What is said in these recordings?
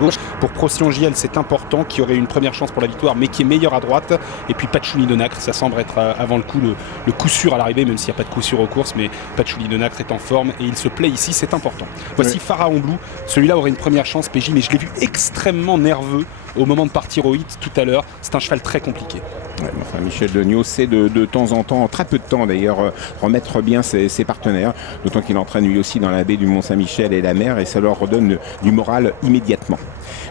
gauche. Pour Procyon JL, c'est important, qui aurait une première chance pour la victoire, mais qui est meilleur à droite. Et puis Patchouli de Nacre, ça semble être avant le coup le coup sûr à l'arrivée, même s'il n'y a pas de coup sûr aux courses, mais Patchouli de Nacre est en forme et il se plaît ici, c'est important. Voici Pharaon Blue, celui-là aurait une première chance, PJ, mais je l'ai vu extrêmement nerveux au moment de partir au hit tout à l'heure. C'est un cheval très compliqué. Ouais, enfin, Michel Degnaud sait de temps en temps, très peu de temps d'ailleurs, remettre bien ses partenaires, d'autant qu'il entraîne lui aussi dans la baie du Mont-Saint-Michel et la mer, et ça leur redonne du moral immédiatement.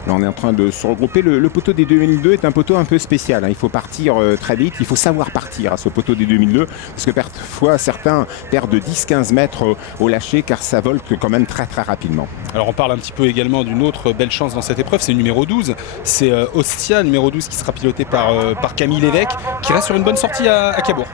Là, on est en train de se regrouper. Le poteau des 2002 est un poteau un peu spécial, hein. Il faut partir très vite, il faut savoir partir à ce poteau des 2002, parce que parfois certains perdent 10-15 mètres au lâcher, car ça vole quand même très très rapidement. Alors on parle un petit peu également d'une autre belle chance dans cette épreuve, c'est le numéro 12, c'est Ostia, numéro 12 qui sera piloté par Camille Lévesque, qui reste sur une bonne sortie à Cabourg.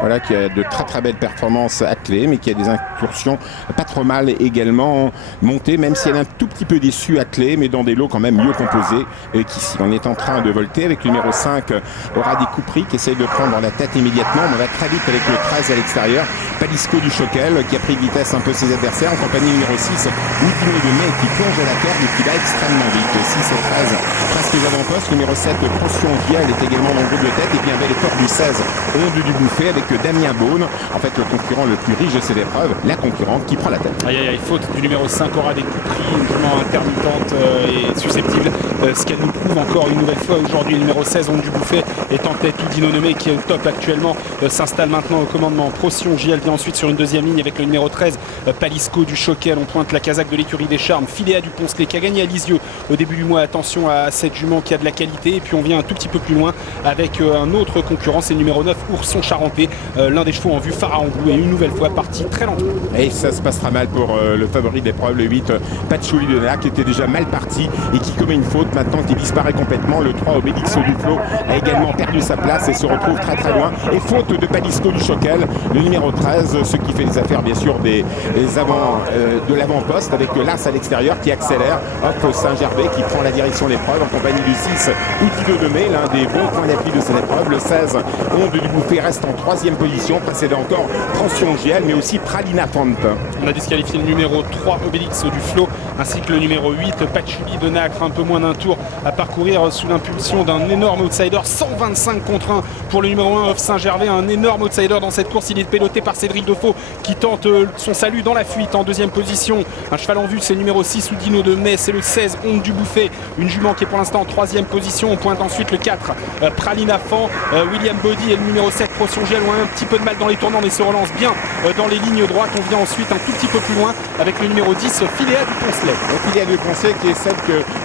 Voilà, qui a de très très belles performances attelées, mais qui a des incursions pas trop mal également montées, même si elle est un tout petit peu déçue attelée, mais dans des lots quand même mieux composés qu'ici. On est en train de volter avec le numéro 5, Aura des Coupris, qui essaye de prendre la tête immédiatement. On va très vite avec le 13 à l'extérieur, Palisco du Choquel, qui a pris de vitesse un peu ses adversaires, en compagnie du numéro 6, Oudino de Mai, qui plonge à la corde et qui va extrêmement vite. 6 et 13, presque aux avant-postes. Numéro 7, Procyon Vial est également dans le groupe de tête, et puis un bel effort du 16, Onde du Bouffet, avec Damien Beaune, en fait le concurrent le plus riche de cette épreuve, la concurrente qui prend la tête. Aïe aïe aïe, faute du numéro 5, Aura des Coupris, une jument intermittente et susceptible, ce qu'elle nous prouve encore une nouvelle fois aujourd'hui. Le numéro 16, Onde du Bouffet, est en tête. Oudino Nommé, qui est au top actuellement, s'installe maintenant au commandement. Procyon JL vient ensuite sur une deuxième ligne avec le numéro 13, Palisco du Choquel. On pointe la casaque de l'écurie des Charmes, Philéa du Poncelet, qui a gagné à Lisieux au début du mois. Attention à cette jument qui a de la qualité. Et puis on vient un tout petit peu plus loin avec un autre concurrent, c'est le numéro 9, Ourson Charentais, l'un des chevaux en vue, Pharaon Blue, est une nouvelle fois parti très lentement. Et ça se passera mal pour le favori de l'épreuve, le 8, Patchouli de Nacre, qui était déjà mal parti et qui commet une faute maintenant, qui disparaît complètement. Le 3, Obélixo du Flot, a également perdu sa place et se retrouve très très loin. Et faute de Palisco du Choquel, le numéro 13, ce qui fait les affaires bien sûr de l'avant-poste, avec l'As à l'extérieur qui accélère. Hop, Saint-Gervais qui prend la direction de l'épreuve en compagnie du 6, Oudino de Mai, l'un des bons points d'appui de cette épreuve. Le 16, Onde du Bouffet, reste en troisième position, précédé encore Procyon GL, mais aussi Pralina Fante. On a disqualifié le numéro 3, Obélix du Flot, ainsi que le numéro 8, Patchouli de Nacre, un peu moins d'un tour à parcourir sous l'impulsion d'un énorme outsider. 125 contre 1 pour le numéro 1, Off Saint-Gervais, un énorme outsider dans cette course. Il est piloté par Cédric Defaux, qui tente son salut dans la fuite en deuxième position. Un cheval en vue, c'est le numéro 6, Oudino de Mai, c'est le 16, Onde du Bouffet, une jument qui est pour l'instant en troisième position. On pointe ensuite le 4, Pralina Fan, William Body, et le numéro 7, Procyon GL, ont un petit peu de mal dans les tournants, mais se relance bien dans les lignes droites. On vient ensuite un tout petit peu plus loin avec le numéro 10, Philéa du Poncelet. Philéa du Poncelet, qui est celle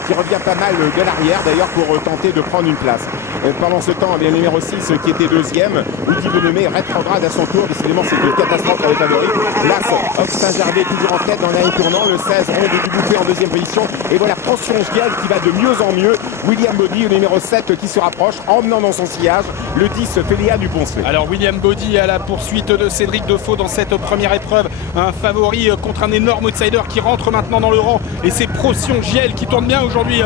qui revient pas mal de l'arrière d'ailleurs pour tenter de prendre une place. Pendant ce temps, le numéro 6 qui était deuxième, Oudino de Mai rétrograde à son tour. Décidément, c'est une catastrophe pour les favoris. Là, Off Saint-Gervais toujours en tête dans les tournants. Le 16, Onde du Bouffet en deuxième position. Et voilà Procyon GL qui va de mieux en mieux. William Body, le numéro 7, qui se rapproche, emmenant dans son sillage le 10, Philéa du Poncelet. Alors William Body à la poursuite de Cédric Defaux dans cette première épreuve. Un favori contre un énorme outsider qui rentre maintenant dans le rang. Et c'est Procyon GL qui tourne bien aujourd'hui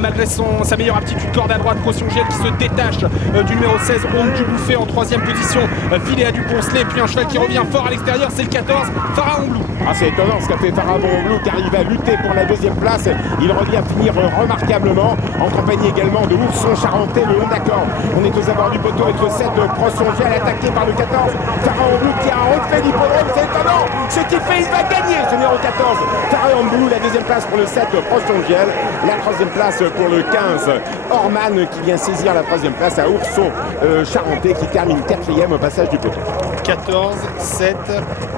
malgré sa meilleure aptitude corde à droite. Procyon GL qui se détache du numéro 16, Onde du Bouffet en troisième position. Philéa du Poncelet, puis un cheval qui revient fort à l'extérieur, c'est le 14, Pharaon Blue. Ah, c'est étonnant ce qu'a fait Pharaon Blue, qui arrive à lutter pour la deuxième place. Il revient finir remarquablement en compagnie également de Ourson Charentais, le long d'accord. On est aux abords du poteau avec le 7, Procyon GL, attaqué par le 14, Pharaon Blue, qui a refait l'hippodrome. C'est étonnant ce qu'il fait, il va gagner ce numéro 14, Pharaon Blue. La deuxième place pour le 7, Procyon GL, la troisième place pour le 15, Orman, qui vient saisir la troisième place à Ourson Charentais, qui termine quatrième au passage du poteau. 14, 7,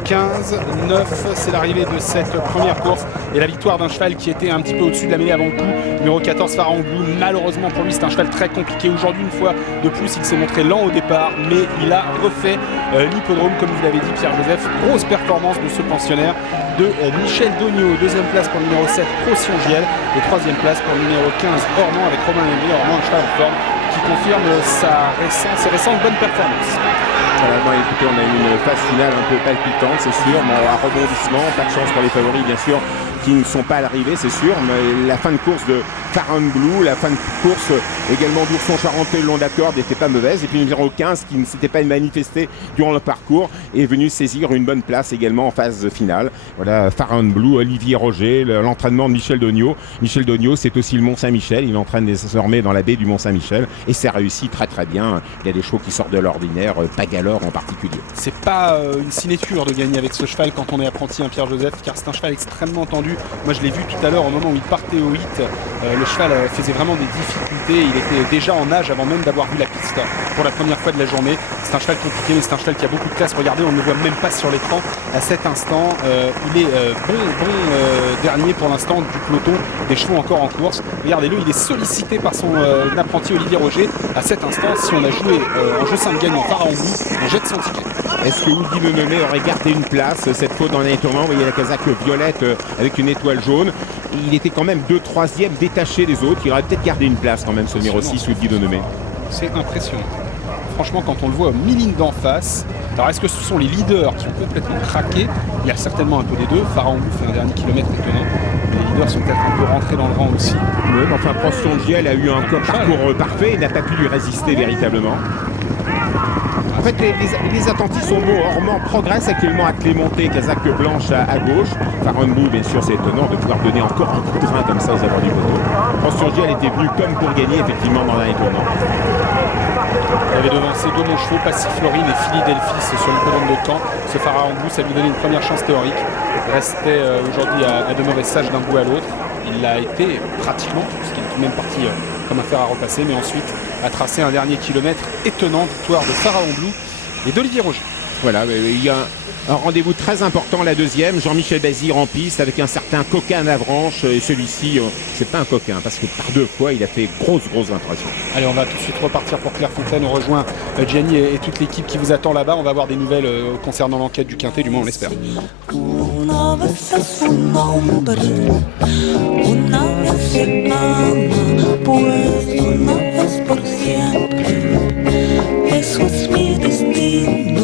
15, 9, c'est l'arrivée de cette première course et la victoire d'un cheval qui était un petit peu au-dessus de la mêlée avant le coup. Numéro 14, Pharaon Blue, malheureusement pour lui c'est un cheval très compliqué aujourd'hui. Une fois de plus il s'est montré lent au départ, mais il a refait l'hippodrome comme vous l'avez dit Pierre-Joseph. Grosse performance de ce pensionnaire de Michel Degnaud. Deuxième place pour le numéro 7, Procyon GL, et troisième place pour le numéro 15, Orman, avec Romain Lévy. Orman, un cheval en forme qui confirme ses récentes bonnes performances. Voilà, bon, écoutez, on a eu une phase finale un peu palpitante, c'est sûr, mais à rebondissement, pas de chance pour les favoris bien sûr. qui ne sont pas à l'arrivée, c'est sûr, mais la fin de course de Farron Blue, la fin de course également d'Ourson Charentais le long d'accord n'était pas mauvaise. Et puis le numéro 15 qui ne s'était pas manifesté durant le parcours est venu saisir une bonne place également en phase finale. Voilà, Farron Blue, Olivier Roger, l'entraînement de Michel Dognaud. Michel Dognaud, c'est aussi le Mont-Saint-Michel. Il entraîne désormais dans la baie du Mont-Saint-Michel et ça réussit très très bien. Il y a des chevaux qui sortent de l'ordinaire, Pagalore en particulier. C'est pas une sinécure de gagner avec ce cheval quand on est apprenti, Pierre-Joseph, car c'est un cheval extrêmement tendu. Moi je l'ai vu tout à l'heure au moment où il partait au hit, le cheval faisait vraiment des difficultés, il était déjà en nage avant même d'avoir vu la piste pour la première fois de la journée. C'est un cheval compliqué mais c'est un cheval qui a beaucoup de classe. Regardez, on ne le voit même pas sur l'écran à cet instant. Il est bon dernier pour l'instant du peloton des chevaux encore en course. Regardez-le, il est sollicité par son apprenti Olivier Roger. À cet instant, si on a joué en jeu 5 gagnant par en bout, on jette son ticket. Est-ce que Woody Le Nommé aurait gardé une place cette fois dans les tournants? Vous voyez la casaque violette avec une étoile jaune. Il était quand même 2/3e détaché des autres. Il aurait peut-être gardé une place quand même, ce numéro 6, Woody Le Nommé. C'est impressionnant. Franchement, quand on le voit au mi-ligne d'en face, alors est-ce que ce sont les leaders qui ont complètement craqué? Il y a certainement un peu des deux. Pharaon Blue fait un dernier kilomètre étonnant. Les leaders sont peut-être un peu rentrés dans le rang aussi. Oui, mais enfin, Proston Giel a eu un parcours parfait. Il n'a pas pu lui résister véritablement. En fait, les attentifs sont beaux. Ormand progresse actuellement à Clémonté, casaque blanche à gauche. Farron Blue, bien sûr, c'est étonnant de pouvoir donner encore un coup de rein comme ça aux abords du poteau. Proston Giel était venu comme pour gagner, effectivement, dans l'année tournant. Il avait devancé deux bons chevaux, Passiflorine et Philly Delphis sur une colonne de camp. Ce Pharaon Blue, ça lui donnait une première chance théorique. Il restait aujourd'hui à demeurer sage d'un bout à l'autre. Il l'a été pratiquement, puisqu'il est tout de même parti comme un fer à repasser, mais ensuite a tracé un dernier kilomètre étonnant, victoire de Pharaon Blue et d'Olivier Roger. Voilà, il y a un rendez-vous très important, la deuxième. Jean-Michel Bazir en piste avec un certain Coquin Avranches. Et celui-ci, c'est pas un coquin, parce que par deux fois, il a fait grosse impression. Allez, on va tout de suite repartir pour Clairefontaine. On rejoint Gianni et toute l'équipe qui vous attend là-bas. On va avoir des nouvelles concernant l'enquête du Quintet, du moins on l'espère. Una vez a su nombre, una vez se ama, pues una vez por siempre. Eso es mi destino.